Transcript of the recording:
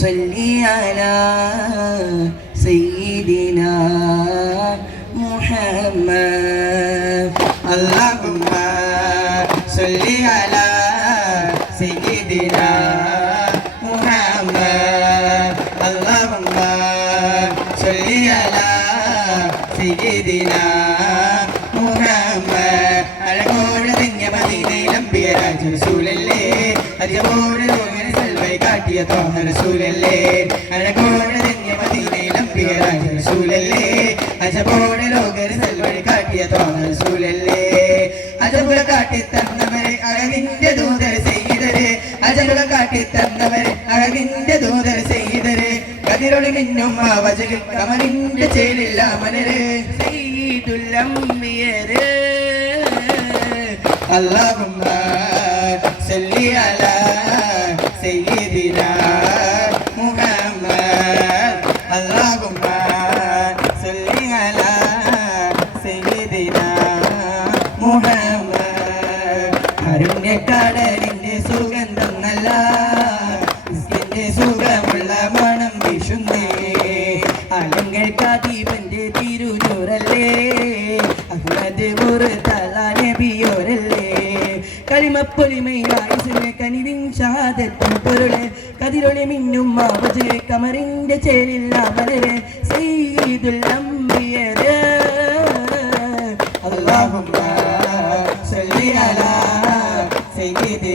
صل على سيدنا محمد اللهم صل على سيدنا محمد اللهم صل على سيدنا മുഹമ്മദ് അഴകോട് തിങ്ങ മദീനയിലമ്പിയ രാജസൂലല്ലേ അജബോട് ലോകന അഴകായി കാട്ടിയ തോന്ന റസൂലല്ലേ അഴകോട് ധന്യ മദീനയിലമ്പിയ രാജ റസൂലല്ലേ അജബോട് ലോകര് നൽവഴി കാട്ടിയ തോന്ന റസൂലല്ലേ അജബുള കാട്ടി തന്നവരെ അഴകിന്റെ ദൂതർ ചെയ്തരെ അജബുള കാട്ടി തന്നവരെ അഴകിന്റെ ദൂതർ ചെയ്തരെ കതിരൊളി മിന്നും ആ വജകിൽ കമലിന്റെ ചേലില്ല മലരെ ചെയ്തുല്ലമ്മിയരെ അല്ലാഹുമ്മ മുഹമ്മദ് കരുണ്യക്കടലിന്റെ സുഗന്ധം നല്ല സുഖമുള്ള മണം വിഷുന്നേ അലങ്ങൾ കദീപന്റെ തിരുനൂറല്ലേ അഹ്മദ് നബിയോരല്ലേ കരിമപ്പൊലിമയിലായുസിനെ കനിവിൻ ശാദത്തിൻ പൊരുളെ കതിരൊളി മിന്നും മാവജ് കമറിന്റെ ചേരില്ല മലരെ take it